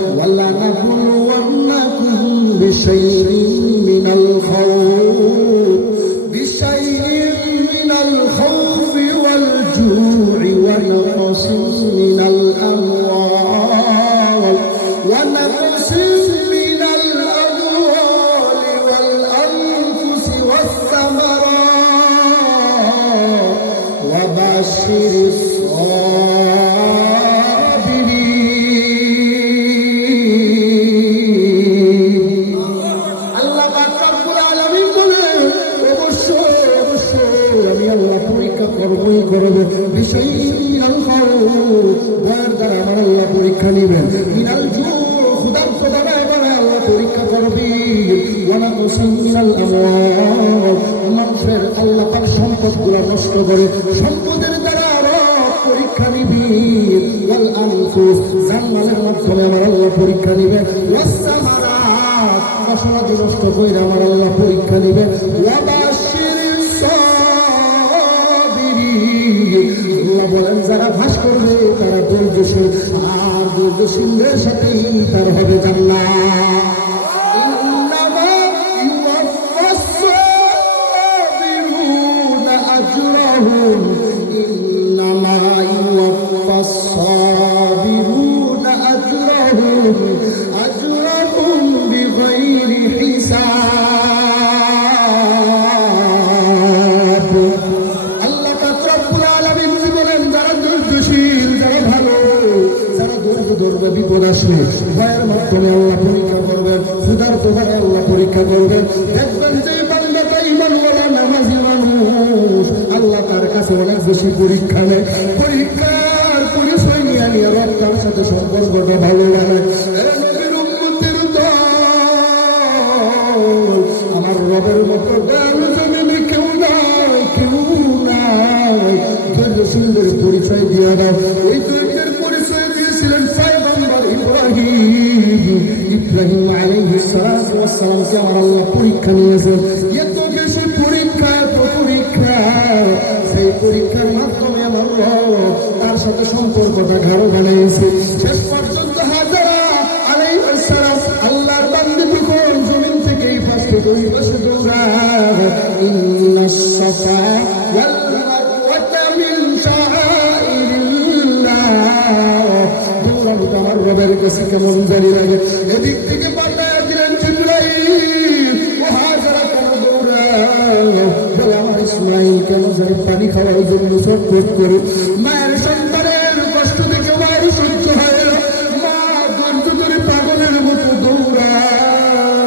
ولنبلونكم بشيء পরীক্ষা করবি ওয়ানা কুসাম মিনাল আমওয়াল মানুষের আল্লাহ পাক সম্পদগুলো নষ্ট করে সম্পদের দ্বারা পরীক্ষা নিবি ওয়াল আনফুস জানমালের মাধ্যমে আমার আল্লাহ পরীক্ষা নিবে ওয়াস সামারাত ফসলাদি নষ্ট করে আমার আল্লাহ পরীক্ষা নেবেন আল্লাহ বলেন যারা ভাস করবে তারা ধৈর্যশীল আর ধৈর্যশীলদের সাথেই তার হবে জান্নাত। ওয়াস আমার আল্লাহ পরীক্ষা নিয়েছেন, এত বেশি পরীক্ষা, এত পরীক্ষা। সেই পরীক্ষার মাধ্যমে আমার তার সাথে সম্পর্কটা গাঢ় বানিয়েছে শেষ পর্যন্ত হাজারা আলাইহিস সালাম আল্লাহর বান্দি যখন জমিন থেকে এই পাশ থেকে ওই পাশে দৌড়ায় ইন্নাস সাফা আমার রবের কাছে কেমন জানি লাগে? এদিক থেকে পাল্টায় কেন জানি পানি খাওয়ার জন্য ছটফট করে। মায়ের সন্তানের কষ্ট থেকে মায়ের সহ্য হয় মা ধৈর্য ধরে পাগলের মতো দৌড়ায়।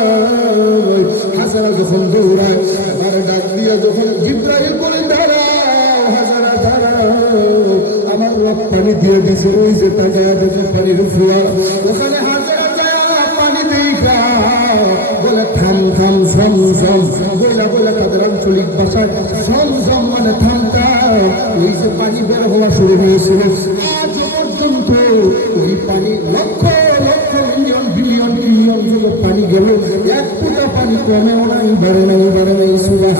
হাজারা যখন দৌড়ায়, আমার ডাক দিয়া যখন জিব্রাইল বলে, দাঁড়াও, হাজারা, দাঁড়াও। আমার রব পানি দিয়ে দিছে, ওই যে দেখো পানির ফোয়া। ওখানে বলে থাম থাম সম সম বলে বলে তাদের আঞ্চলিক ভাষায় সম সম মানে থামটা ওই যে পানি বের হওয়া শুরু হয়েছিল আজ পর্যন্ত ওই পানি lakh lakh, million, billion trillion যুগ পানি গেল। এক ফুটা পানি কমেও নাই, বাড়ে নাই বাড়ে নাই সুবাহ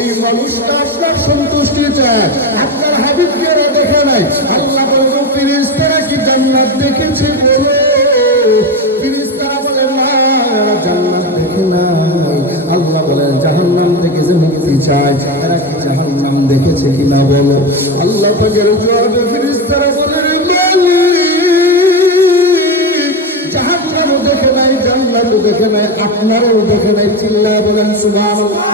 এই মানুষটা আপনার সন্তুষ্টি চায়। আপনার হাবিবকে এরা দেখে নাই। আল্লাহ বলব ফিরিস্তারা কি জান্নাত দেখেছে বলো? ফিরিস্তারা বলে, না, জান্নাত দেখে নাই। আল্লাহ বলেন, জাহান্নাম থেকে যে মুক্তি চায় এরা কি জাহান্নাম দেখেছে কিনা বলো? আল্লাহ পাকের জবাবে ফিরিস্তারা বলে দেখে নাই, জান্নাতও দেখে নাই, আপনারও দেখে নাই। চিল্লা বলেন, সুবহানাল্লাহ।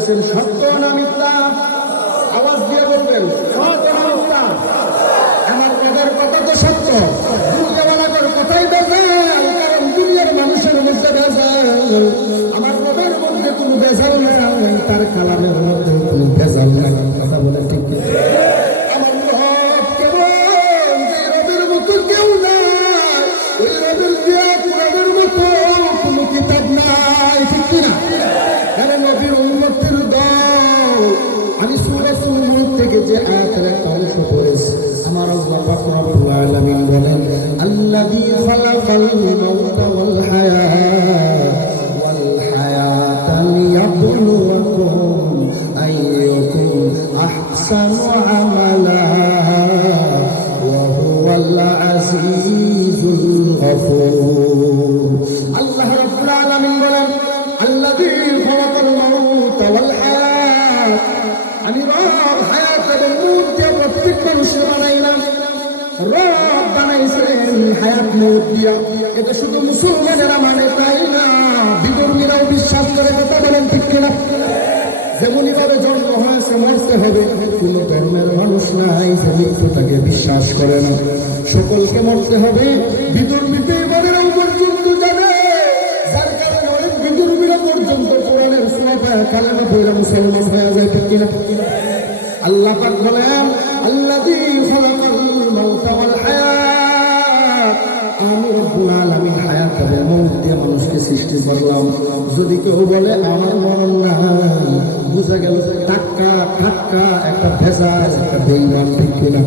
বলেছেন সত্য না মিথ্যা আওয়াজ দিয়ে বলবেন। আমার কথার কথা তো সত্য। কথাই মানুষের আমার মধ্যে কোনো বেজাল নাই, তার কালামের মধ্যে বেজাল কথা বলে ঠিক আয়াতের অংশ পড়েছি আমার আল্লাহ রব্বুল আলামিন বলেন আল্লাযী খালাকাল মাউতা ওয়াল হায়াত ওয়াল হায়াতা লিয়াবলুয়াকুম আইয়ুকুম আহসানু ভাবে জন্ম হয়েছে মরতে হবে। কোন ধর্মের মানুষ নাই যে মৃত্যুটাকে বিশ্বাস করে না। সকলকে মরতে হবে। পর্যন্ত জানে। যার কারণে পর্যন্ত কোরআনের মুসলমান হয়ে যায় কিনা? আল্লাহ পাক বলেন ওয়াল হায়াত। আমি রব্বুল আলামিন হায়াত এবং দিয়ে মানুষকে সৃষ্টি করলাম। যদি কেউ বলে, আমার মন না। বুঝা গেল টাক্কা ঠাক্কা একটা ভেজাল, একটা বেইমান, ঠিক কিনা?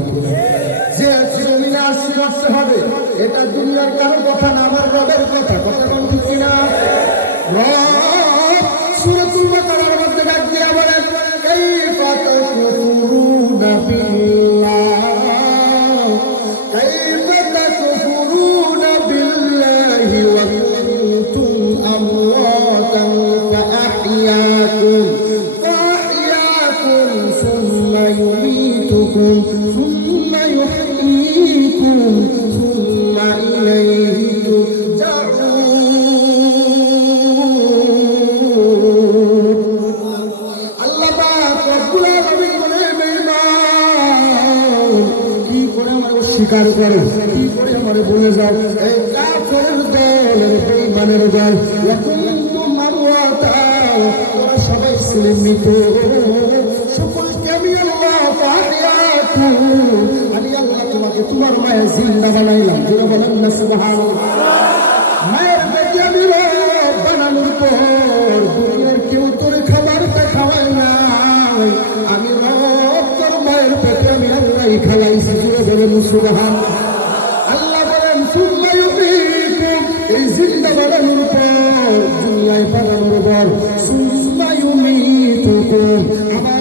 যে জমিনে আসছি আসতে হবে, এটা দুনিয়ার কারও কথা না, আমার রবের কথা। কথা কোন ঠিক কিনা? ثم يميتكم ثم يحييكم ثم إليه ترجعون আল্লাহ পাক রব্বুল আলামিন বলে বেঈমান কি করে আমার স্বীকার করো কি করে আমার বলে যাও এই কাফের দলের বেঈমানের দল ইয়াকুনতুম মারওয়াতা ওরা সবাই ছিলেন মৃত আমি আল্লাহ তোমাকে তোমার মায়ের জিন্দা বানাইলাম। যেটা বলেন না, সুবহানাল্লাহ। মায়ের আমি রব বানানোর পর, দুনিয়ার কেউ তোর খাবারটা খাওয়াই নাই। আমি রব তোর মায়ের পেটে আমি আল্লাহ খাওয়াইছি জুড়ে বলেন সুবহান আল্লাহ বলেন ইউমীতুম এই জিন্দা বানানোর পর, দুনিয়ায় বানানোর পর ইউমীতুকুম আবার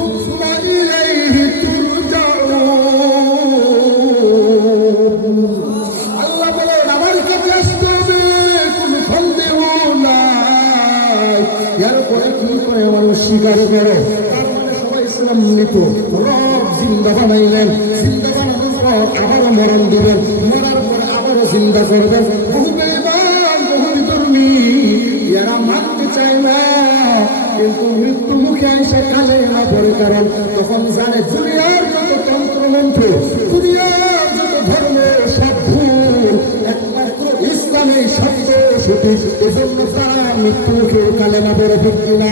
স্বীকার করো ছিলাম মৃত রব জিন্দা বানাইলেন। জিন্দা বানানোর পর আবার মরণ দিবেন মরার পরে আবারও চিন্তা করবেন। এরা মানতে চায় না। কিন্তু মৃত্যু মুখে এসে কালে না পড়ে কারণ তখন জানে দুনিয়ার যত তন্ত্রমন্ত্র, দুনিয়ার যত ধর্ম সব ইসলামে না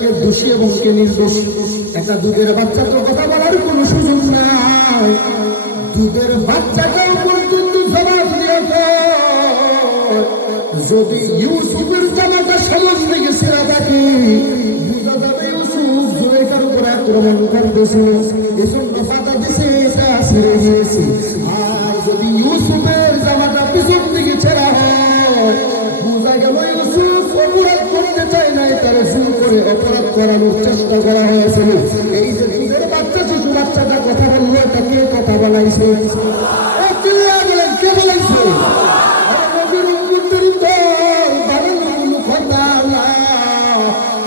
কে দোষী এবং কে নির্দোষ? একটা দুধের বাচ্চা তো কথা বলার কোনো সুযোগ নাই। দুধের বাচ্চাটাও পর্যন্ত জবাব দিয়ে যদি ইউসুফের জামাটা সমাজ থেকে সেরা থাকে বুঝা যাবে ইউসুফ জুলেখার উপর আক্রমণ করতেছিল এজন্য ফাঁকা দিছে এটা ছেড়ে করানোর চেষ্টা করা হয়েছিল এই যে দুধের বাচ্চা শিশু বাচ্চাটা কথা বলল তাকে কথা বলাইছে? কে বলাইছে।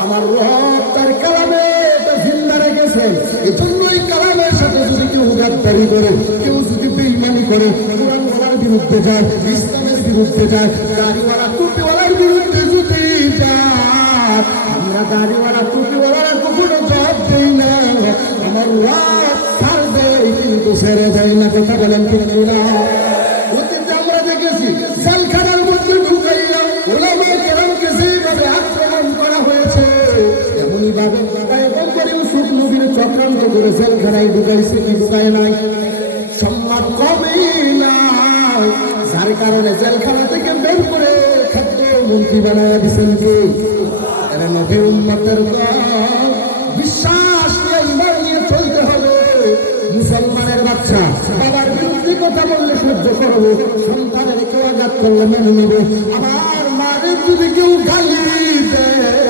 আমার রব তার কালামে জিন্দা রেখেছে। এজন্য এই কালামের যদি কেউ গাদ্দারি করে, কেউ যদি বেইমানি করে, কোরআন বিরুদ্ধে যায়, ইসলামের বিরুদ্ধে যায় গাড়িওয়ালা গাড়িওয়ালা, টুপিওয়ালারা কখনো জবাব দেই না। আমার রব ছাড় দেয় কিন্তু ছেড়ে দেয় না। কথা বলেন ঠিক না অতীতে দেখেছি, জেলখানার মধ্যে ঢুকাইয়া ওলামায়ে কেরামকে যেভাবে আক্রমণ করা হয়েছে এমনই ভাবে পয়গম্বর ইউসুফ নবীর চক্রান্ত করে জেলখানায় কি ঢুকায় নাই। সম্মান কমই নাই। যার কারণে জেলখানা থেকে বের করে খাদ্য মন্ত্রী বানায় দিচ্ছেন কি? এরা নবী উম্মতের বিশ্বাস ইমান নিয়ে চলতে হবে। মুসলমানের বাচ্চা বাবার বিরুদ্ধে কথা বললে সহ্য করব। সন্তানের কেউ আঘাত করলে মেনে নিবে। আমার মায়ের যদি কেউ গালি দেয়,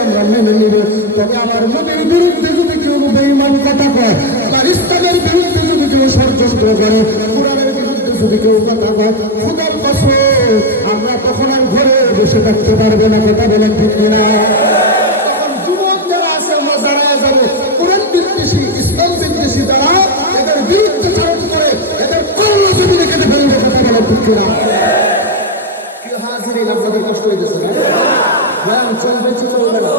আমরা মেনে নিবে। তবে আমার নবীর বিরুদ্ধে যদি কেউ বেইমান কথা কয়, আমার ইসলামের বিরুদ্ধে যদি কেউ ষড়যন্ত্র করে, কোরআনের বিরুদ্ধে যদি কেউ কথা কয়, খুদার পাশে আমরা তখন আর ঘরে বসে থাকতে পারবে না কথা বলেন ঠিক না যুবক যারা আছে আমরা দাঁড়ায় যাব কোরআন বিদ্বেষী ইসলাম বিদ্বেষী তারা এদের বিরুদ্ধে চালন করে এদের কর্ম জমিনে কেটে ফেলবে কথা বলে পুত্ররা প্রিয় হাজিরিন, আপনাদের কষ্ট হইতেছে না? চলবে কি না?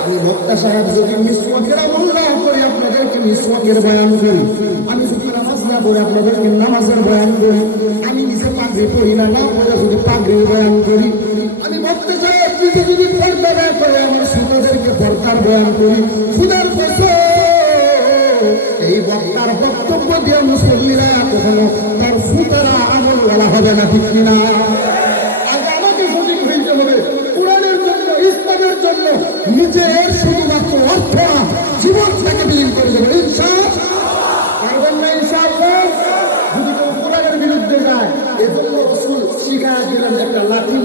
আমি বক্তা সাহেব যদি মিসওয়াকের আমল করি আপনাদেরকে মিসওয়াকের বয়ান করি আমি পড়ি আপনাদেরকে নামাজের বয়ান করি। আমি নিজে পাগড়ি পড়ি না না বলে শুধু পাগড়ি বয়ান করি। আমি বলতে চাই যদি পর্দা করে আমার ছোটদেরকে দরকার বয়ান করি। কসম এই বক্তার বক্তব্য দিয়ে মুসলিমরা কখনো তার ফুটারা আমল বলা হবে না ঠিক কিনা?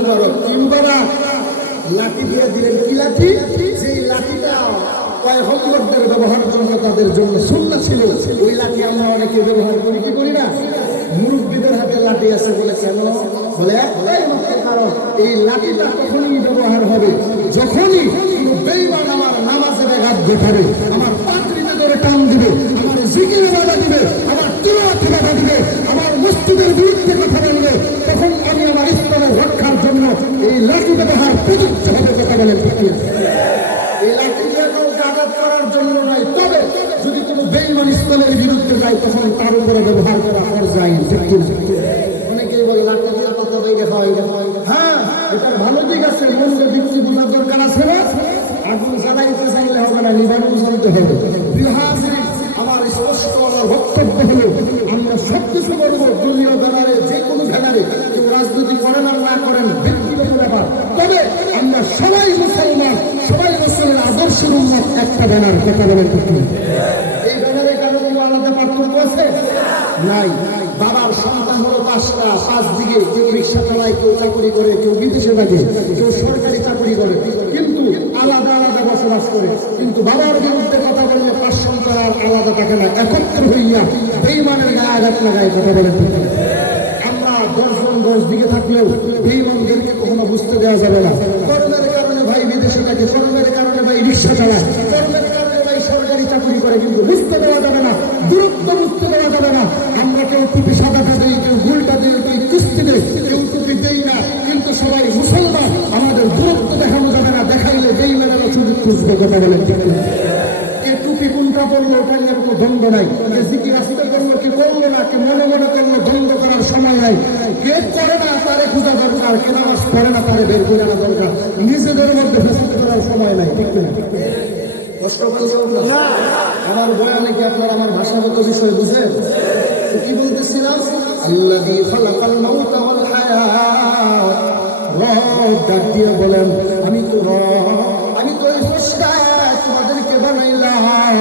মুবারক মুবারক লাঠি দিয়ে দিলেন কি লাঠি? যেই লাঠিটা পয়গম্বরদের ব্যবহার জন্য তাদের জন্য শূন্য ছিল, ওই লাঠি আমরা অনেকে ব্যবহার করি, কি করি না? মুরব্বীদের হাতে লাঠি আছে বলে কেন? বলে, একটাই কারণ, এই লাঠিটা তখনই ব্যবহার হবে, যখনই বেইমান আমার নামাজের আঘাত দেখাবে, আমার পাত্রীতে ধরে টান দিবে, আমার জিকিরে বাধা দিবে, আমার তিলওয়াতে বাধা দিবে বেইমান ইসলামের বিরুদ্ধে যায় তখন তার উপরে ব্যবহার করা আর যায় কিনা? অনেকেই বলে হয়। এটার ভালো দিক আছে মন্দ দিচ্ছি বোঝার দরকার আছে না? আগুন জ্বালাইতে চাইলে হবে না নিবারণ চলতে হবে আমার স্পষ্ট আমার বক্তব্য হলো, আমরা সব কিছু করব দলীয় ব্যানারে যে কোনো ব্যানারে কেউ রাজনীতি করেন আর না করেন ব্যক্তিগত ব্যাপার। তবে আমরা সবাই মুসলমান, সবাই মুসলিমের আদর্শের উন্মত একটা ব্যানার, কথা বলে নাই। বাবার সন্তান হলো পাঁচটা, পাঁচ দিকে কেউ রিক্সা চালায়, কেউ চাকরি করে, কেউ বিদেশে থাকে, কেউ সরকারি চাকরি করে। কিন্তু আলাদা আলাদা বসবাস করে। কিন্তু বাবার বিরুদ্ধে কথা বললে পাঁচ সন্তান আলাদা থাকে না। একত্র হইয়া বেইমানের গায়ে আঘাত লাগায় কথা বলে থাকে আমরা দশজন দশ দিকে থাকলেও এই মন্দিরকে কখনো বুঝতে দেওয়া যাবে না। কর্মের কারণে ভাই বিদেশে থাকে, কর্মের কারণে ভাই রিক্সা চালায়। কর্মের কারণে ভাই সরকারি চাকরি করে, কিন্তু বুঝতে দেওয়া যাবে না, দূরত্ব বুঝতে দেওয়া যাবে না। কেউ টুপি সাদাটা দিই কেউ গুলটা দিই কেউ কুস্তি দেয়। কেউ টুপি দেই না, কিন্তু সবাই মুসলমান। আমাদের দূরত্ব দেখানো যাবে না দেখাইলে যেই বেড়ানো ছুটি খুঁজবে কথা বলেন কে টুপি কোনটা পড়ল ওটা নিয়ে নাই। কে জিকির না, কে মনে মনে করল দ্বন্দ্ব করার সময় নাই। কে করে না তারে খোঁজা দরকার, কে নামাজ করে না তারে দরকার। নিজেদের মধ্যে ফেসিলিটি করার সময় নাই আমার বয়ানে কি আপনার আমার ভাষাগত বিষয় বুঝেন? তো কি বলতেছিলাম আল্লাযী খালাকাল মাউতা ওয়াল হায়াত রব ডাক দিয়ে বলেন আমি তো রব আমি তো এই স্রষ্টা তোমাদেরকে বানাইলাম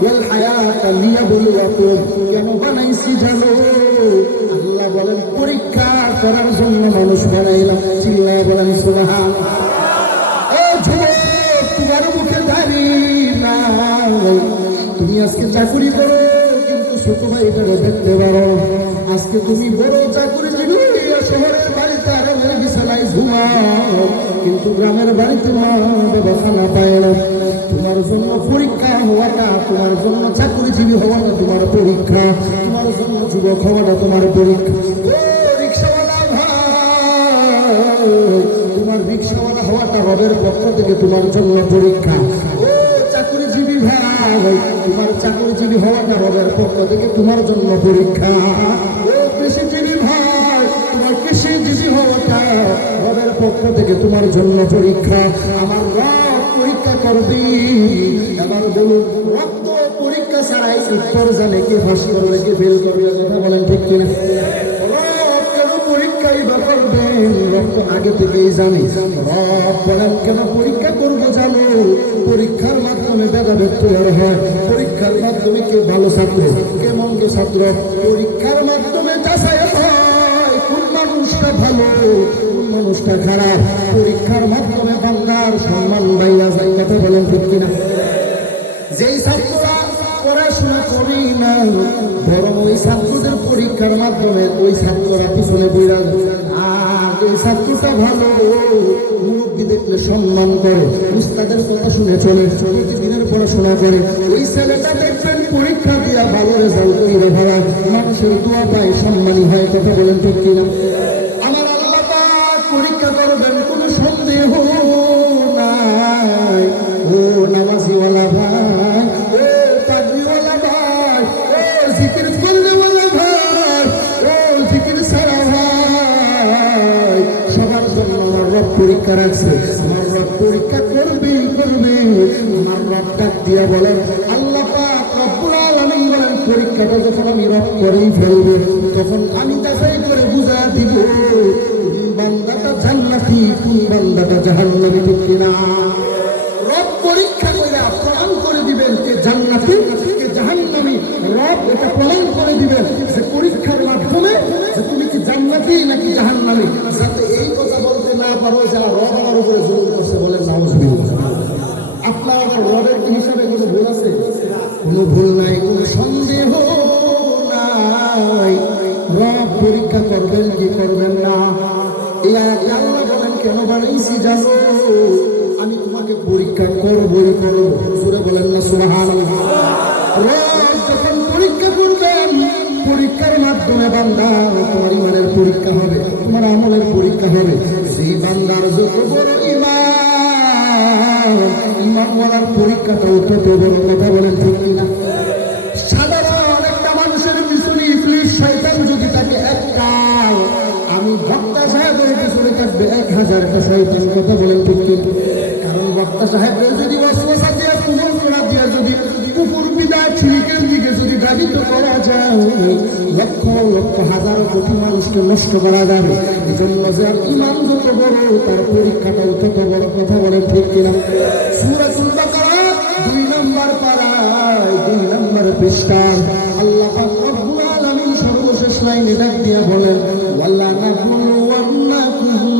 ওয়াল হায়াত লিয়াবলুয়াকুম কেন বানাইছি জানো আল্লাহ বলেন পরীক্ষা করার জন্য মানুষ বানাইলাম চিল্লায় বলেন সুবহানাল্লাহ তুমি আজকে চাকরি করো ছোট ভাইটারে দেখতে পারো। আজকে তুমি বড় চাকরি শহরের বাড়িতে আরামের বিছানায় ঘুমাও কিন্তু গ্রামের বাড়িতে মা বাবা খানা পায় না। তোমার জন্য পরীক্ষা হওয়াটা, তোমার জন্য চাকরিজীবী হওয়াটা তোমার পরীক্ষা। তোমার জন্য যুবক হওয়াটা তোমার পরীক্ষা। তোমার রিক্সাওয়ালা হওয়াটা রবের পক্ষ থেকে তোমার জন্য পরীক্ষা। ভাই, তোমার চাকরিজীবী হওয়াটা রবের পক্ষ থেকে তোমার জন্য পরীক্ষা। ও কৃষিজীবী ভাই, তোমার কৃষিজীবী হওয়াটা রবের পক্ষ থেকে তোমার জন্য পরীক্ষা। আমার রব পরীক্ষা করবি, এবার বলুন পরীক্ষা ছাড়াই উত্তর জানে কে ফাঁস করবে, কে ফেল করবে, কথা বলেন ঠিক কিনা? রব পরীক্ষাই বা করবেন আগে থেকেই জানি রব পরীক্ষা করব জানো? পরীক্ষার মাধ্যমে ভেদাভেদ তৈরি হয়। পরীক্ষার মাধ্যমে কে ভালো ছাত্র, কে মন্দ ছাত্র? পরীক্ষার মাধ্যমে পরীক্ষার মাধ্যমে বলেন যেই ছাত্ররা পড়াশোনা করি না, বরং ওই ছাত্রদের পরীক্ষার মাধ্যমে ওই ছাত্ররা পিছনে বইরা ভালো সম্মান করে। উস্তাদের কথা শুনে চলে। প্রতিদিনের পড়াশোনা করে। ওই ছেলেটা দেখবেন পরীক্ষা দিয়া ভালো রেজাল্ট করে ভাড়া। মানুষের দোয়া পায়, সম্মানী হয়, কথা বলেন ঠিক কিনা? রাখছে আমার পরীক্ষা করবে করবে আমার রব ডাক দিয়া বলেন, আল্লাহ পাক পরীক্ষাটা যখন আমি রব করেই ফেলবে, তখন আমি যাচাই করে বুঝা দিব। বান্দাটা জান্নাতি, কোন বান্দাটা জাহান্নামী ঠিক কিনা? রব পরীক্ষা করে প্রমাণ করে দিবেন, কে জান্নাতি, কে জাহান্নামী। রব এটা প্রমাণ করে দিবেন। ভক্তা সাহেবের পিছনে থাকবে এক হাজারটা শয়তান কথা বলেন ঠিক কারণ ভক্তা সাহেবের যদি ওয়াসওয়াসা দিয়া যদি কুকুর বিদায় ছুরিকের দিকে যদি গাড়িত করা যায় হাজার নষ্ট করা যাবে। কথা বলে ঠিক কিনা? সুরাতুল বাকারা দুই নম্বর পাড়ায় দুই নম্বর পৃষ্ঠায় আল্লাহ সর্বশেষ লাইনে ডাক দিয়া বলেন ওয়াল্লা নাবলুওয়ান্নাকুম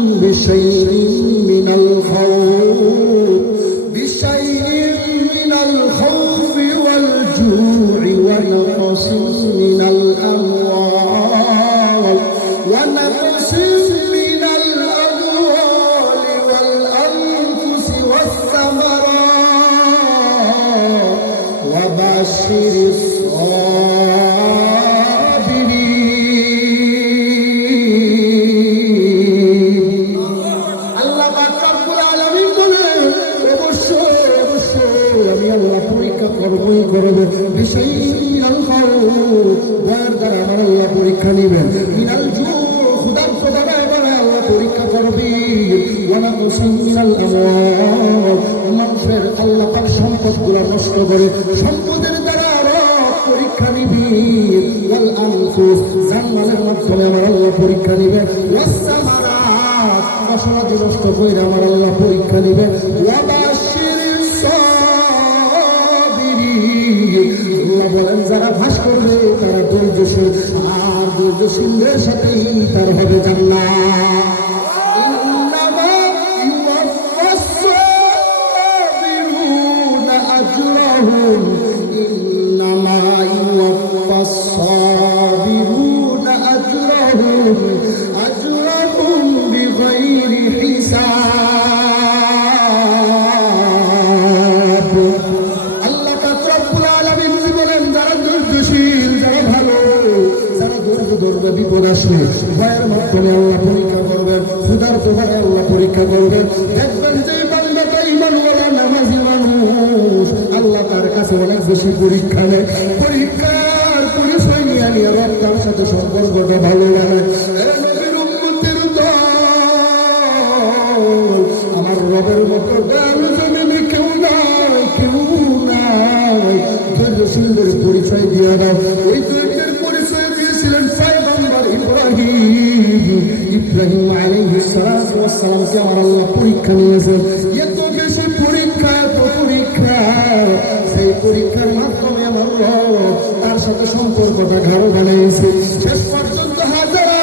আনফুস জানমালের মাধ্যমে আমার আল্লাহ পরীক্ষা নিবে ফসলা নষ্ট করে আমার আল্লাহ পরীক্ষা নিবে আল্লাহ বলেন, যারা ভাস করবে, তারা ধৈর্যশীল আর ধৈর্যশীলদের সাথেই তার হবে জান্নাত। ধরবে বিপদ আসবে ভয়ের মাধ্যমে আল্লাহ পরীক্ষা করবেন ক্ষুধার্ত ভয়ে আল্লাহ পরীক্ষা করবেন। তার কাছে অনেক বেশি পরীক্ষা পরিচয় তার সাথে সম্পর্কটা ভালো লাগে আমার মতো কেউ নাই কেউ নাই। পরিচয় দিয়ে দাও। ওই ইব্রাহিম ওয়াস সালামকে আমার আল্লাহ পরীক্ষা নিয়েছেন, এত বেশি পরীক্ষা এত পরীক্ষা। সেই পরীক্ষার মাধ্যমে আমার তার সাথে সম্পর্কটা গাঢ় বানিয়েছে। শেষ পর্যন্ত হাজারা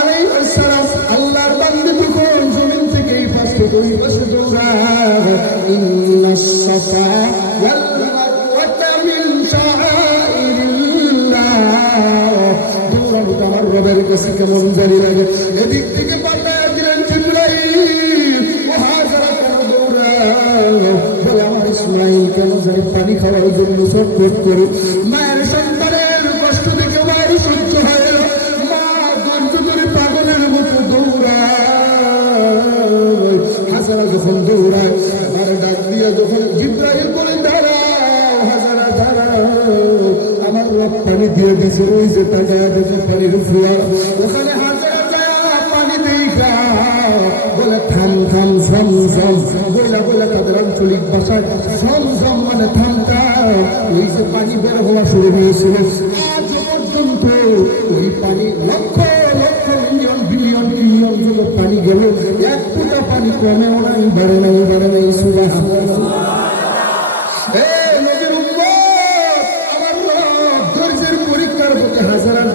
আলাইহিস সালাম আল্লাহর বান্দে তখন জমিন থেকে এই পাশে দুই পাশে ইন্নাস সাফা ওয়াল মারওয়াতা মিন শাআইরিল্লাহ দৌড়ানো তো আমার রবের কাছে কেমন জানি লাগে। থেকে পাঠায় দিলেন জিব্রাইল। ও হাজারা কেন আমার ইসমাইল, কেন জানি পানি খাওয়ার জন্য সটফট করে। মায়ের সন্তানের কষ্ট দেখে মায়ের সহ্য হয় পাগলের মতো দৌড়ায়। হাজারা যখন দৌড়ায়। আর ডাক দিয়ে যখন জিব্রাইল বলে দাঁড়াও হাজারা দাঁড়াও আমার রব পানি দিয়ে দিছে ওই যে তাকায় দেখে পানির ফুয়া। ওখানে আঞ্চলিক ভাষায় সম মানে থাম থাম ওই যে পানি বের হওয়া শুরু হয়েছিল। আজ পর্যন্ত ওই পানি lakh lakh million, billion billion যত পানি গেল। এক ফুটা পানি কমেও নাই, বাড়ে নাই বাড়ে নাই সুবাহ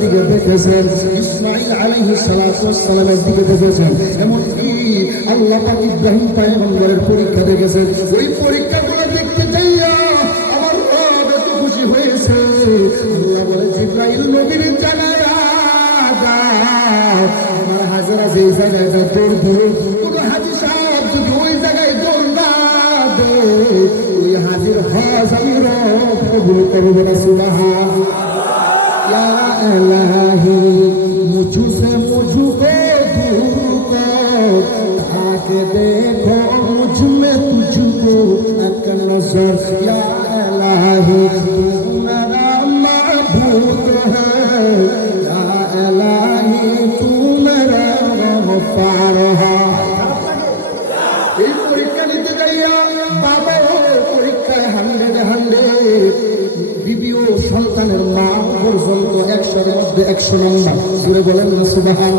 দিকে দেখেছেন ইসমাইল সালাতু সালামের দিকে দেখেছেন। এমনকি আল্লাহ পাক ইব্রাহিম পরীক্ষা দেখেছেন ওই পরীক্ষাগুলো দেখতে যাইয়া আমার রব এত খুশি হয়েছে। আল্লাহ বলে নবীর হাজারা জায়গায় যা দৌড় কোনো হাজি সাহেব যদি ওই জায়গায় দৌড় দে ওই হাজির হজ আমি রব কবুল করব না লা ইলাহা नजर या इलाही तू मेरा माबूद है या इलाही तू मेरा गफ्फार है এই পরীক্ষা নিতে যাইয়া বাবা পরীক্ষায় হান্ড্রেড হান্ড্রেড বিবি ও সন্তানের মা পর্যন্ত একশোর মধ্যে একশো নম্বর জুড়ে বলেন না সুবাহান